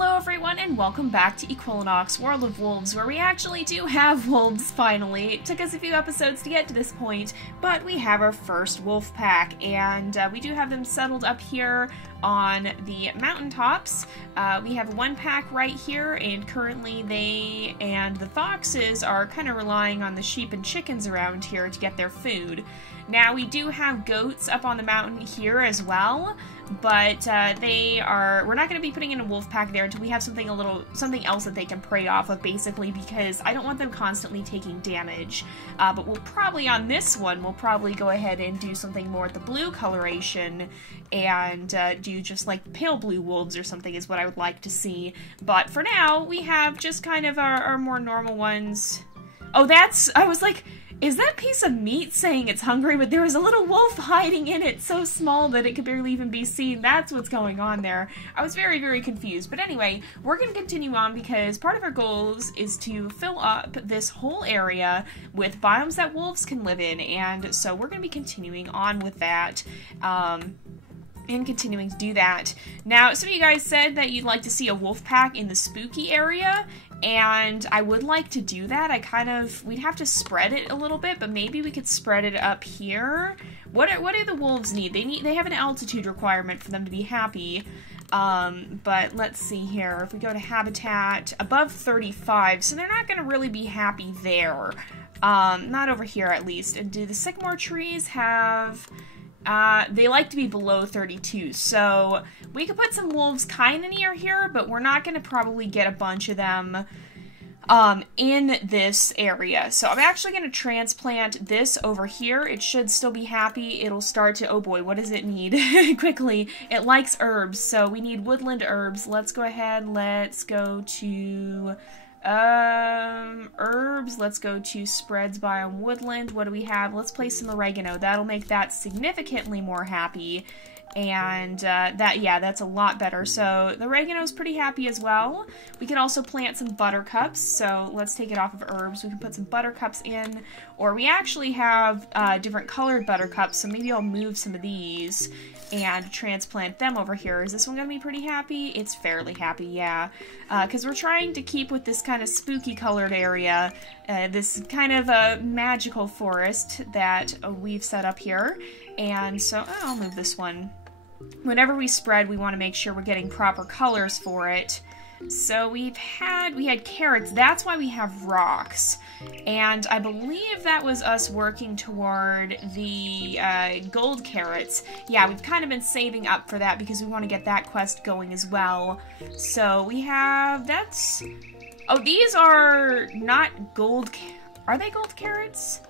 Hello everyone and welcome back to Equilinox, World of Wolves, where we actually do have wolves finally. It took us a few episodes to get to this point, but we have our first wolf pack, and we do have them settled up here on the mountaintops. We have one pack right here, and currently they and the foxes are kind of relying on the sheep and chickens around here to get their food. Now, we do have goats up on the mountain here as well, but we're not going to be putting in a wolf pack there until we have something else that they can prey off of, basically, because I don't want them constantly taking damage. But we'll probably, on this one, we'll probably go ahead and do something more with the blue coloration and do just like pale blue wolves or something is what I would like to see. But for now, we have just kind of our more normal ones. Oh, I was like, is that piece of meat saying it's hungry? But there was a little wolf hiding in it, so small that it could barely even be seen. That's what's going on there. I was very, very confused. But anyway, we're going to continue on because part of our goals is to fill up this whole area with biomes that wolves can live in. And so we're going to be continuing on with that. And continuing to do that. Now, some of you guys said that you'd like to see a wolf pack in the spooky area, and I would like to do that. We'd have to spread it a little bit, but maybe we could spread it up here. What do the wolves need? They have an altitude requirement for them to be happy. But let's see here. If we go to habitat, above 35, so they're not going to really be happy there. Not over here, at least. And do the sycamore trees have... they like to be below 32, so we could put some wolves kind of near here, but we're not going to probably get a bunch of them in this area. So I'm actually going to transplant this over here. It should still be happy. It'll start to, oh boy, what does it need? Quickly. It likes herbs, so we need woodland herbs. Let's go ahead, let's go to... herbs, let's go to spreads biome woodland. What do we have? Let's place some oregano. That'll make that significantly more happy. And that's a lot better. So the oregano's pretty happy as well. We can also plant some buttercups. So let's take it off of herbs. We can put some buttercups in, or we actually have different colored buttercups. So maybe I'll move some of these and transplant them over here. Is this one gonna be pretty happy? It's fairly happy, yeah. Because we're trying to keep with this kind of spooky colored area, this kind of a magical forest that we've set up here. And so, I'll move this one. Whenever we spread, we want to make sure we're getting proper colors for it. So we had carrots. That's why we have rocks. And I believe that was us working toward the gold carrots. Yeah, we've kind of been saving up for that because we want to get that quest going as well. So we have, oh, these are not gold, are they gold carrots?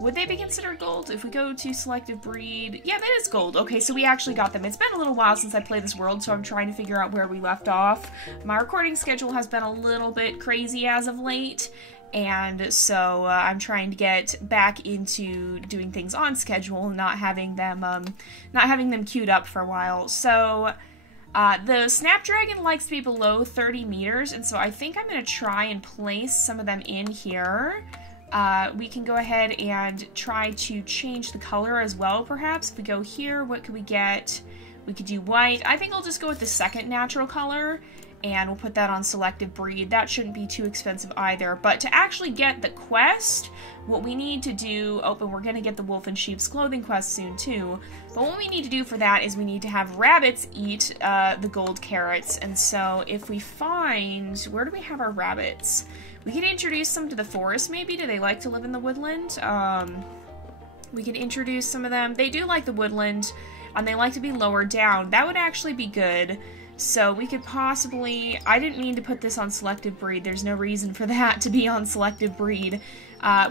Would they be considered gold? If we go to selective breed, yeah, that is gold. Okay, so we actually got them. It's been a little while since I played this world, so I'm trying to figure out where we left off. My recording schedule has been a little bit crazy as of late, and so I'm trying to get back into doing things on schedule, not having them queued up for a while. So the snapdragon likes to be below 30 meters, and so I think I'm going to try and place some of them in here. We can go ahead and try to change the color as well, perhaps. If we go here, what could we get? We could do white. I think I'll just go with the second natural color, and we'll put that on selective breed. That shouldn't be too expensive either. But to actually get the quest, what we need to do... Oh, but we're going to get the wolf and sheep's clothing quest soon, too. But what we need to do for that is we need to have rabbits eat the gold carrots. And so if we find... Where do we have our rabbits? We can introduce them to the forest, maybe. Do they like to live in the woodland? We can introduce some of them. They do like the woodland, and they like to be lower down. That would actually be good. So we could possibly... I didn't mean to put this on selective breed. There's no reason for that to be on selective breed.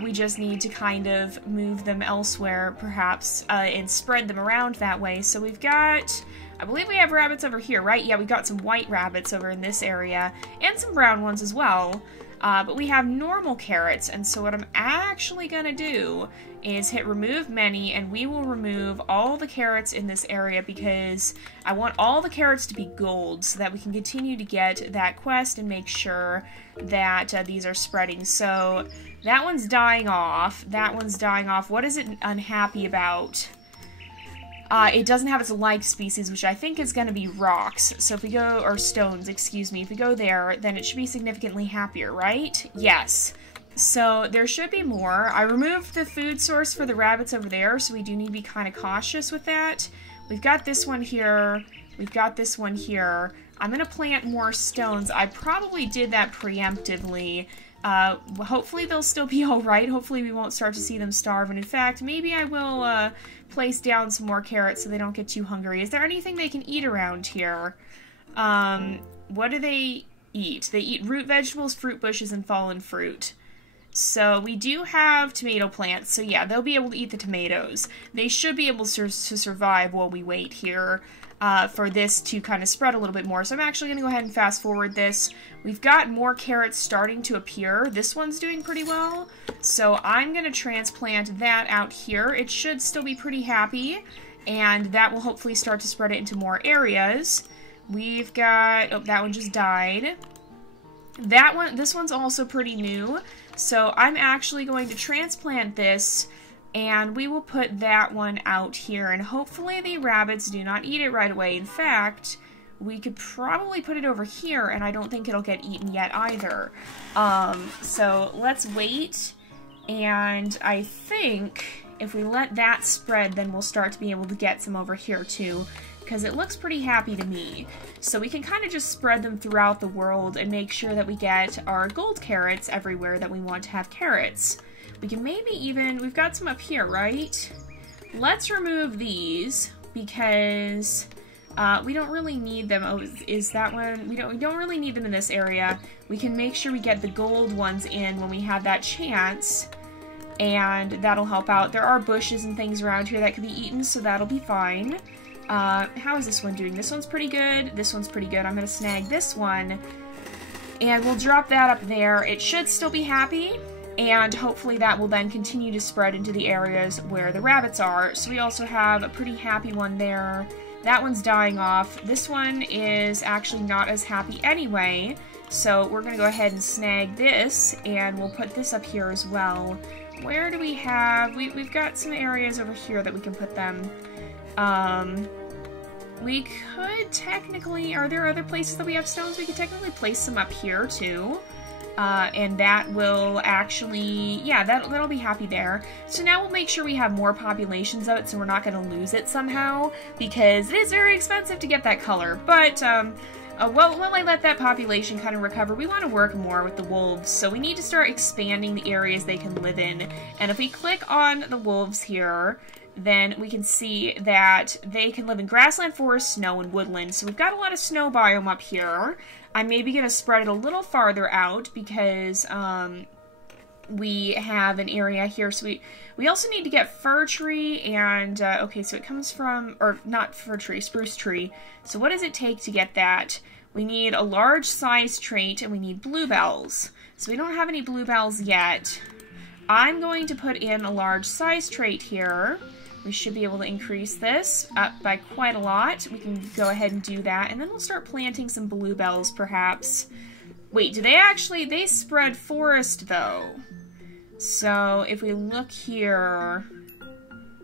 We just need to kind of move them elsewhere, perhaps, and spread them around that way. So we've got... I believe we have rabbits over here, right? Yeah, we got some white rabbits over in this area, and some brown ones as well. But we have normal carrots, and so what I'm actually going to do is hit remove many, and we will remove all the carrots in this area because I want all the carrots to be gold so that we can continue to get that quest and make sure that these are spreading. So that one's dying off. That one's dying off. What is it unhappy about? it doesn't have its like species, which I think is going to be rocks. So if we go, or stones, excuse me, if we go there, then it should be significantly happier, right? Yes. So there should be more. I removed the food source for the rabbits over there, so we do need to be kind of cautious with that. We've got this one here. We've got this one here. I'm going to plant more stones. I probably did that preemptively. Hopefully they'll still be alright. Hopefully we won't start to see them starve. And in fact, maybe I will place down some more carrots so they don't get too hungry. Is there anything they can eat around here? What do they eat? They eat root vegetables, fruit bushes, and fallen fruit. So we do have tomato plants. So yeah, they'll be able to eat the tomatoes. They should be able to survive while we wait here. For this to kind of spread a little bit more. So I'm actually going to go ahead and fast forward this. We've got more carrots starting to appear. This one's doing pretty well. So I'm going to transplant that out here. It should still be pretty happy. And that will hopefully start to spread it into more areas. We've got... oh, that one just died. That one, this one's also pretty new. So I'm actually going to transplant this... and we will put that one out here, and hopefully the rabbits do not eat it right away. In fact, we could probably put it over here, and I don't think it'll get eaten yet either. So let's wait, and I think if we let that spread, then we'll start to be able to get some over here too, because it looks pretty happy to me. So we can kind of just spread them throughout the world and make sure that we get our gold carrots everywhere that we want to have carrots. We can maybe even, we've got some up here, right? Let's remove these because we don't really need them. Oh, is that one? We don't really need them in this area. We can make sure we get the gold ones in when we have that chance, and that'll help out. There are bushes and things around here that could be eaten, so that'll be fine. How is this one doing? This one's pretty good. This one's pretty good. I'm going to snag this one, and we'll drop that up there. It should still be happy. And hopefully that will then continue to spread into the areas where the rabbits are. So we also have a pretty happy one there. That one's dying off. This one is actually not as happy anyway. So we're going to go ahead and snag this, and we'll put this up here as well. Where do we have... We've got some areas over here that we can put them. We could technically... Are there other places that we have stones? We could technically place some up here too. And that will actually, yeah, that'll be happy there. So now we'll make sure we have more populations of it so we're not going to lose it somehow, because it is very expensive to get that color. But, while I let that population kind of recover, we want to work more with the wolves, so we need to start expanding the areas they can live in. And if we click on the wolves here, then we can see that they can live in grassland, forest, snow, and woodland. So we've got a lot of snow biome up here. I'm maybe going to spread it a little farther out because we have an area here. So we also need to get fir tree and, okay, so it comes from, or not fir tree, spruce tree. So what does it take to get that? We need a large size trait and we need bluebells. So we don't have any bluebells yet. I'm going to put in a large size trait here. We should be able to increase this up by quite a lot. We can go ahead and do that, and then we'll start planting some bluebells, perhaps. Wait, do they actually... They spread forest, though. So, if we look here...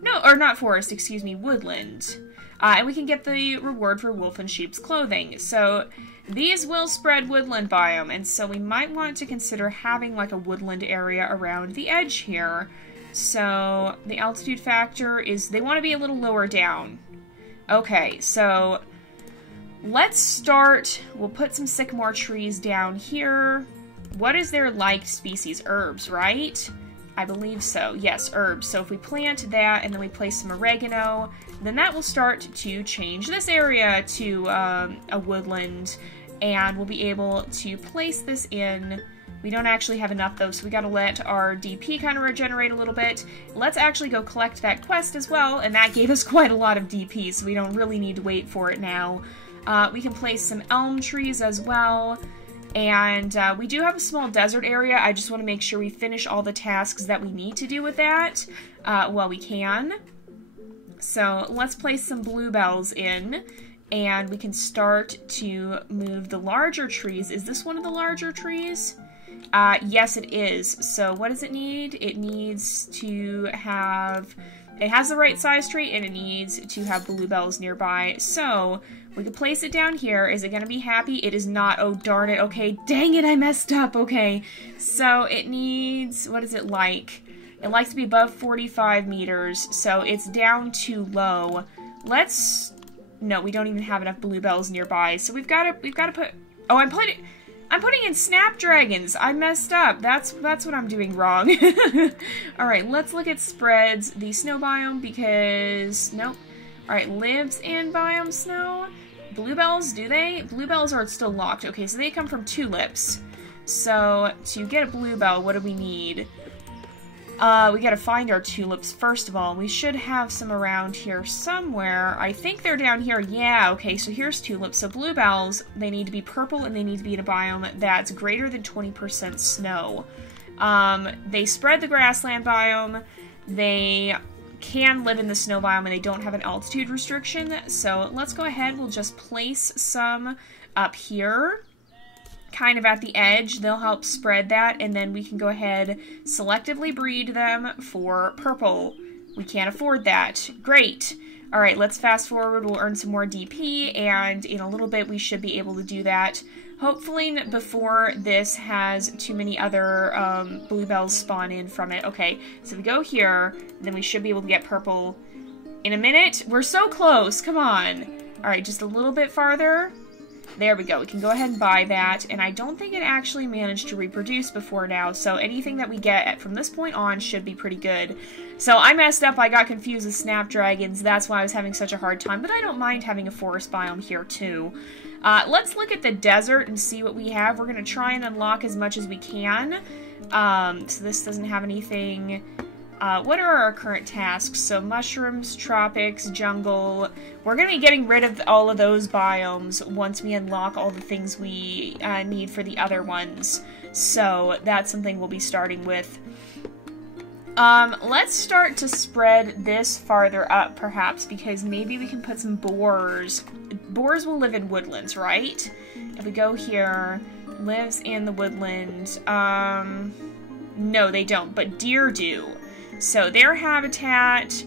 No, or not forest, excuse me, woodland. And we can get the reward for wolf and sheep's clothing. So, these will spread woodland biome, and so we might want to consider having, like, a woodland area around the edge here. So, the altitude factor is, they want to be a little lower down. Okay, so, let's start, we'll put some sycamore trees down here. What is their liked species? Herbs, right? I believe so. Yes, herbs. So if we plant that and then we place some oregano, then that will start to change this area to a woodland, and we'll be able to place this in. We don't actually have enough, though, so we gotta let our DP kind of regenerate a little bit. Let's actually go collect that quest as well, and that gave us quite a lot of DP, so we don't really need to wait for it now. We can place some elm trees as well, and we do have a small desert area. I just want to make sure we finish all the tasks that we need to do with that while we can. So let's place some bluebells in, and we can start to move the larger trees. Is this one of the larger trees? Yes, it is. So what does it need? It needs to have it has the right size tree, and it needs to have bluebells nearby. So we can place it down here. Is it going to be happy? It is not. Oh, darn it. Okay, dang it, I messed up. Okay, so it needs, what is it like? It likes to be above 45 meters, so it's down too low. Let's, no, we don't even have enough bluebells nearby, so we've got to put, oh, I'm putting in snapdragons. I messed up. That's what I'm doing wrong. All right, let's look at spreads. The snow biome, because, nope. All right, lives in biome snow. Bluebells, do they? Bluebells are still locked. Okay, so they come from tulips. So to get a bluebell, what do we need? We gotta find our tulips first of all. We should have some around here somewhere. I think they're down here. Yeah, okay, so here's tulips. So bluebells, they need to be purple and they need to be in a biome that's greater than 20% snow. They spread the grassland biome. They can live in the snow biome and they don't have an altitude restriction. So let's go ahead. We'll just place some up here, kind of at the edge. They'll help spread that, and then we can go ahead, selectively breed them for purple. We can't afford that. Great. All right, let's fast forward. We'll earn some more DP, and in a little bit we should be able to do that. Hopefully before this has too many other bluebells spawn in from it. Okay, so we go here, then we should be able to get purple in a minute. We're so close. Come on. All right, just a little bit farther. There we go. We can go ahead and buy that, and I don't think it actually managed to reproduce before now, so anything that we get from this point on should be pretty good. So I messed up. I got confused with snapdragons. That's why I was having such a hard time, but I don't mind having a forest biome here too. Let's look at the desert and see what we have. We're going to try and unlock as much as we can. So this doesn't have anything. What are our current tasks? So mushrooms, tropics, jungle. We're going to be getting rid of all of those biomes once we unlock all the things we need for the other ones. So that's something we'll be starting with. Let's start to spread this farther up, perhaps, because maybe we can put some boars. Boars will live in woodlands, right? If we go here, lives in the woodland. No, they don't, but deer do. So their habitat,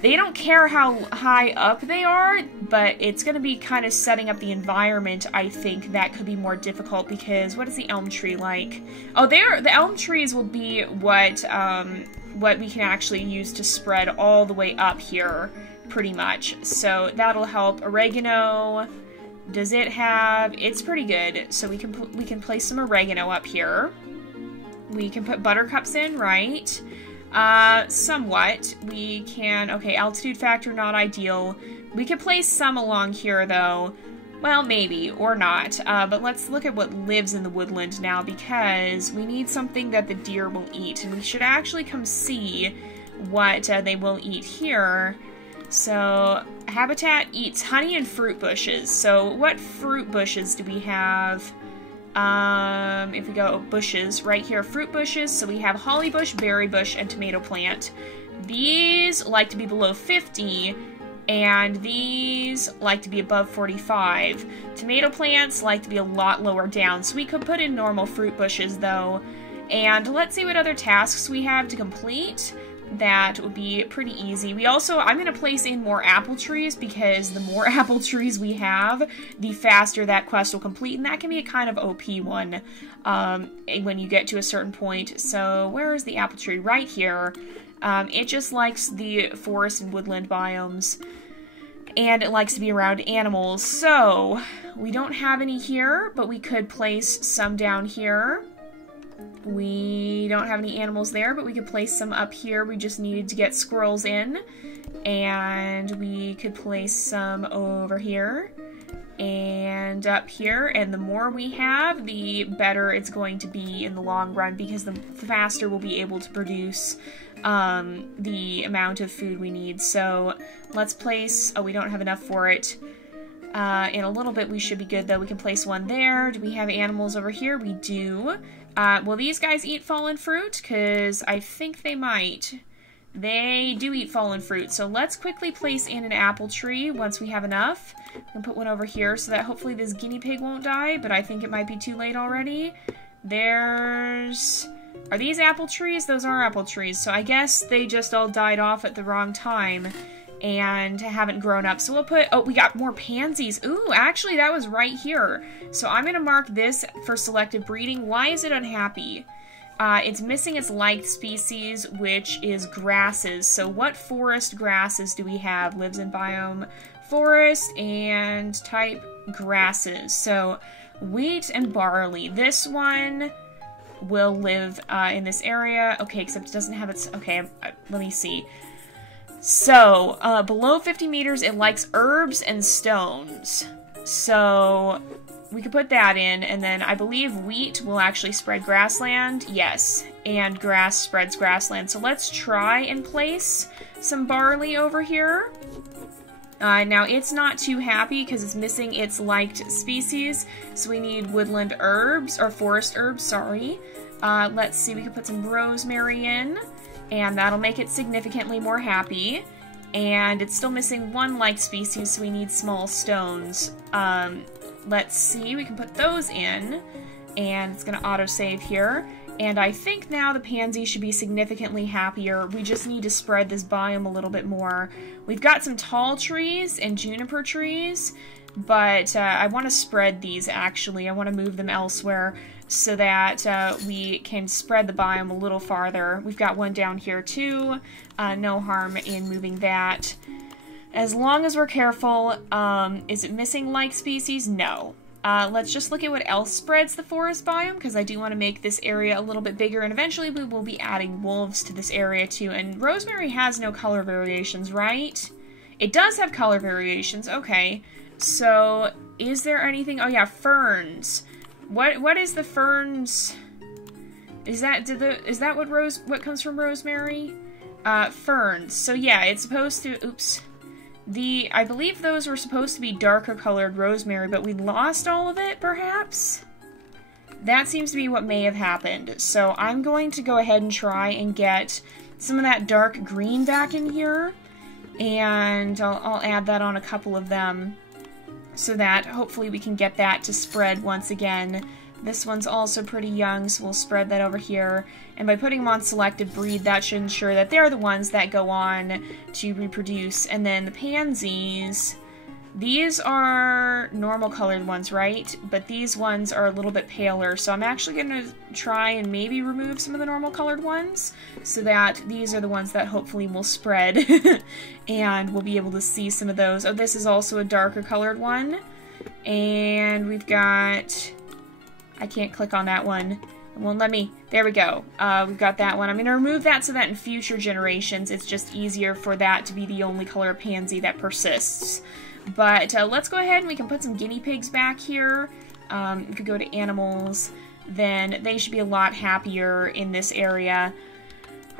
they don't care how high up they are, but it's going to be kind of setting up the environment, I think, that could be more difficult, because what is the elm tree like? Oh, the elm trees will be what we can actually use to spread all the way up here, pretty much. So that'll help. Oregano, does it have, it's pretty good. So we can place some oregano up here. We can put buttercups in, right? Somewhat. We can, okay, altitude factor, not ideal. We could place some along here, though. Well, maybe, or not. But let's look at what lives in the woodland now, because we need something that the deer will eat, and we should actually come see what they will eat here. So, habitat eats honey and fruit bushes. So, what fruit bushes do we have? If we go bushes, right here, fruit bushes, so we have holly bush, berry bush, and tomato plant. These like to be below 50, and these like to be above 45. Tomato plants like to be a lot lower down, so we could put in normal fruit bushes, though. And let's see what other tasks we have to complete. That would be pretty easy. We also, I'm going to place in more apple trees, because the more apple trees we have, the faster that quest will complete, and that can be a kind of OP one when you get to a certain point. So where is the apple tree? Right here. It just likes the forest and woodland biomes, and it likes to be around animals. So we don't have any here, but we could place some down here. We don't have any animals there, but we could place some up here. We just needed to get squirrels in. And we could place some over here and up here. And the more we have, the better it's going to be in the long run, because the faster we'll be able to produce the amount of food we need. So let's place, oh, we don't have enough for it. In a little bit we should be good, though. We can place one there. Do we have animals over here? We do. Will these guys eat fallen fruit? Because I think they might. They do eat fallen fruit. So let's quickly place in an apple tree once we have enough. We can put one over here so that hopefully this guinea pig won't die, but I think it might be too late already. There's Are these apple trees? Those are apple trees, so I guess they just all died off at the wrong time and haven't grown up. So we'll put, oh, we got more pansies. Ooh, actually that was right here. So I'm gonna mark this for selective breeding. Why is it unhappy? It's missing its liked species, which is grasses. So what forest grasses do we have? Lives in biome forest and type grasses. So wheat and barley. This one will live in this area. Okay, except it doesn't have its... Okay, let me see. So, below 50 meters, it likes herbs and stones. So, we could put that in, and then I believe wheat will actually spread grassland. Yes, and grass spreads grassland. So let's try and place some barley over here. Now, it's not too happy because it's missing its liked species, so we need woodland herbs, or forest herbs, sorry. Let's see, we can put some rosemary in, and that'll make it significantly more happy. And it's still missing one liked species, so we need small stones. Let's see, we can put those in, and it's going to autosave here. And I think now the pansy should be significantly happier. We just need to spread this biome a little bit more. We've got some tall trees and juniper trees, but I want to spread these, actually. I want to move them elsewhere so that we can spread the biome a little farther. We've got one down here, too. No harm in moving that. As long as we're careful. Is it missing like species? No. Let's just look at what else spreads the forest biome, because I do want to make this area a little bit bigger, and eventually we will be adding wolves to this area too. And rosemary has no color variations, right? It does have color variations, okay. So, is there anything? Oh yeah, ferns. What is the ferns? Is that what comes from rosemary? Ferns. So yeah, it's supposed to, oops. I believe those were supposed to be darker colored rosemary, but we lost all of it, perhaps? That seems to be what may have happened. So I'm going to go ahead and try and get some of that dark green back in here. And I'll add that on a couple of them so that hopefully we can get that to spread once again. This one's also pretty young, so we'll spread that over here. And by putting them on selective breed, that should ensure that they're the ones that go on to reproduce. And then the pansies, these are normal colored ones, right? But these ones are a little bit paler, so I'm actually going to try and maybe remove some of the normal colored ones so that these are the ones that hopefully will spread. And we'll be able to see some of those. Oh, this is also a darker colored one. And we've got... I can't click on that one. It won't let me. There we go. We've got that one. I'm going to remove that so that in future generations it's just easier for that to be the only color of pansy that persists. But let's go ahead and we can put some guinea pigs back here. We could go to animals. Then they should be a lot happier in this area.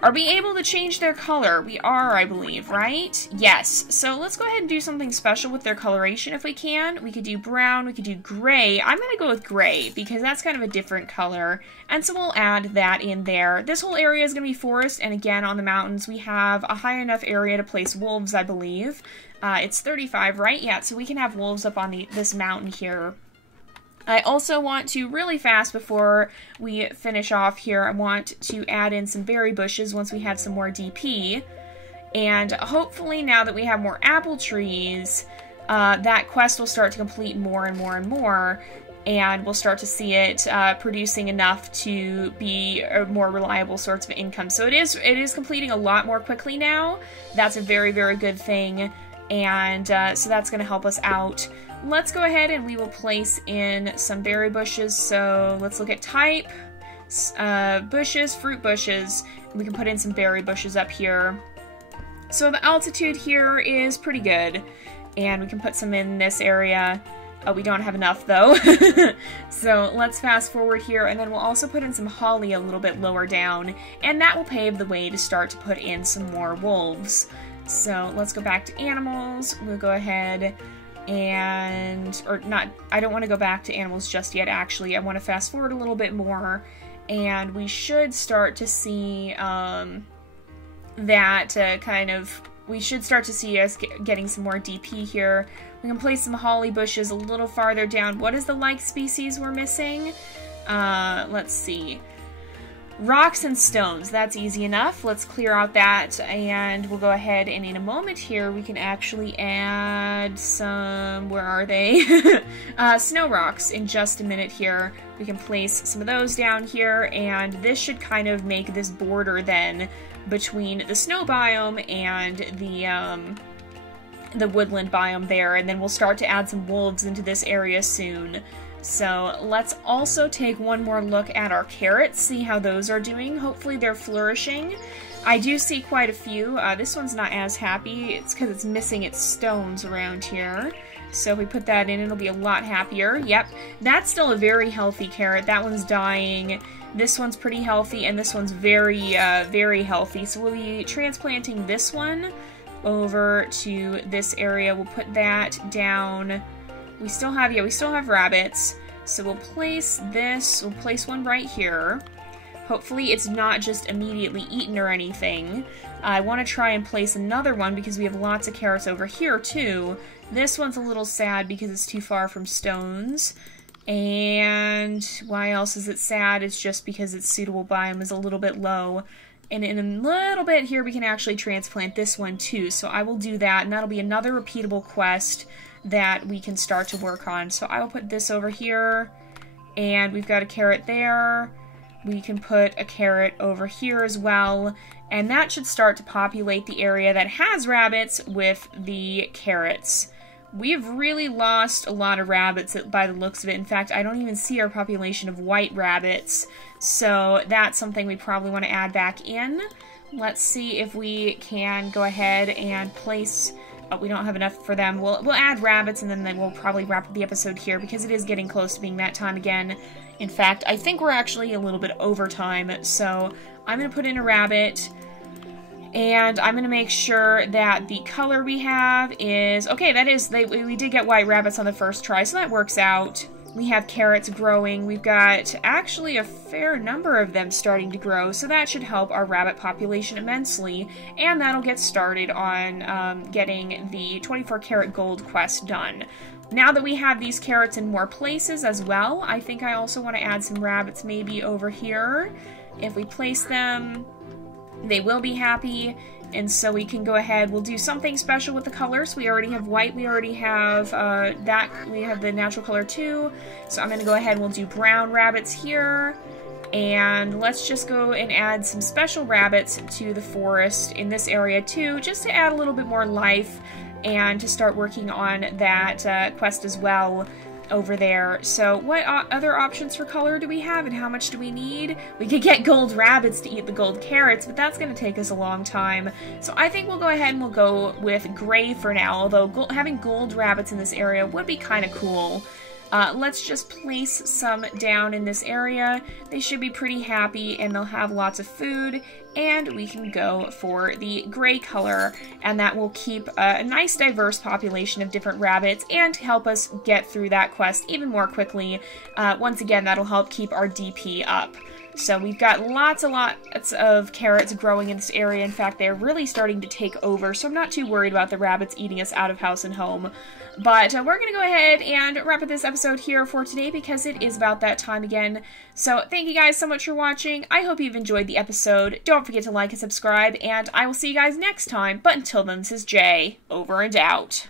Are we able to change their color? We are, I believe, right? Yes. So let's go ahead and do something special with their coloration if we can. We could do brown, we could do gray. I'm going to go with gray because that's kind of a different color. And so we'll add that in there. This whole area is going to be forest, and again, on the mountains, we have a high enough area to place wolves, I believe. It's 35, right? Yeah, so we can have wolves up on this mountain here. I also want to, really fast before we finish off here, I want to add in some berry bushes once we have some more DP. And hopefully now that we have more apple trees, that quest will start to complete more and more and more. And we'll start to see it producing enough to be a more reliable source of income. So it is completing a lot more quickly now. That's a very, very good thing. And so that's going to help us out. Let's go ahead and we will place in some berry bushes. So let's look at type, bushes, fruit bushes. We can put in some berry bushes up here. So the altitude here is pretty good. And we can put some in this area. We don't have enough though. So let's fast forward here, and then we'll also put in some holly a little bit lower down. And that will pave the way to start to put in some more wolves. So let's go back to animals. We'll go ahead and, or not, I don't want to go back to animals just yet, actually. I want to fast forward a little bit more, and we should start to see we should start to see us getting some more DP here. We can place some holly bushes a little farther down. What is the like species we're missing? Let's see. Rocks and stones, that's easy enough. Let's clear out that, and we'll go ahead and in a moment here we can actually add some, where are they? Snow rocks in just a minute here. We can place some of those down here, and this should kind of make this border then between the snow biome and the woodland biome there, and then we'll start to add some wolves into this area soon. So let's also take one more look at our carrots, see how those are doing. Hopefully they're flourishing. I do see quite a few. This one's not as happy. It's because it's missing its stones around here. So if we put that in, it'll be a lot happier. Yep, that's still a very healthy carrot. That one's dying. This one's pretty healthy, and this one's very, very healthy. So we'll be transplanting this one over to this area. We'll put that down. We still have rabbits, so we'll place this, we'll place one right here. Hopefully it's not just immediately eaten or anything. I want to try and place another one because we have lots of carrots over here too. This one's a little sad because it's too far from stones. And why else is it sad? It's just because its suitable biome is a little bit low. And in a little bit here we can actually transplant this one too, so I will do that, and that'll be another repeatable quest that we can start to work on. So I will put this over here, and we've got a carrot there. We can put a carrot over here as well, and that should start to populate the area that has rabbits with the carrots. We've really lost a lot of rabbits by the looks of it. In fact, I don't even see our population of white rabbits, so that's something we probably want to add back in. Let's see if we can go ahead and place... we don't have enough for them. We'll add rabbits, and then we'll probably wrap up the episode here because it is getting close to being that time again. In fact, I think we're actually a little bit over time, so I'm going to put in a rabbit, and I'm going to make sure that the color we have is... Okay, that is... we did get white rabbits on the first try, so that works out. We have carrots growing. We've got actually a fair number of them starting to grow, so that should help our rabbit population immensely, and that'll get started on getting the 24 karat gold quest done. Now that we have these carrots in more places as well, I think I also want to add some rabbits maybe over here. If we place them, they will be happy. And so we can go ahead, we'll do something special with the colors. We already have white, we already have we have the natural color too. So I'm going to go ahead and we'll do brown rabbits here. And let's just go and add some special rabbits to the forest in this area too, just to add a little bit more life and to start working on that quest as well over there. So what other options for color do we have, and how much do we need? We could get gold rabbits to eat the gold carrots, but that's going to take us a long time. So I think we'll go ahead and we'll go with gray for now, although having gold rabbits in this area would be kind of cool. Let's just place some down in this area. They should be pretty happy, and they'll have lots of food, and we can go for the gray color, and that will keep a nice diverse population of different rabbits and help us get through that quest even more quickly. Once again, that'll help keep our DP up. So we've got lots of carrots growing in this area. In fact, they're really starting to take over, so I'm not too worried about the rabbits eating us out of house and home. But we're going to go ahead and wrap up this episode here for today because it is about that time again. So thank you guys so much for watching. I hope you've enjoyed the episode. Don't forget to like and subscribe, and I will see you guys next time. But until then, this is Jay, over and out.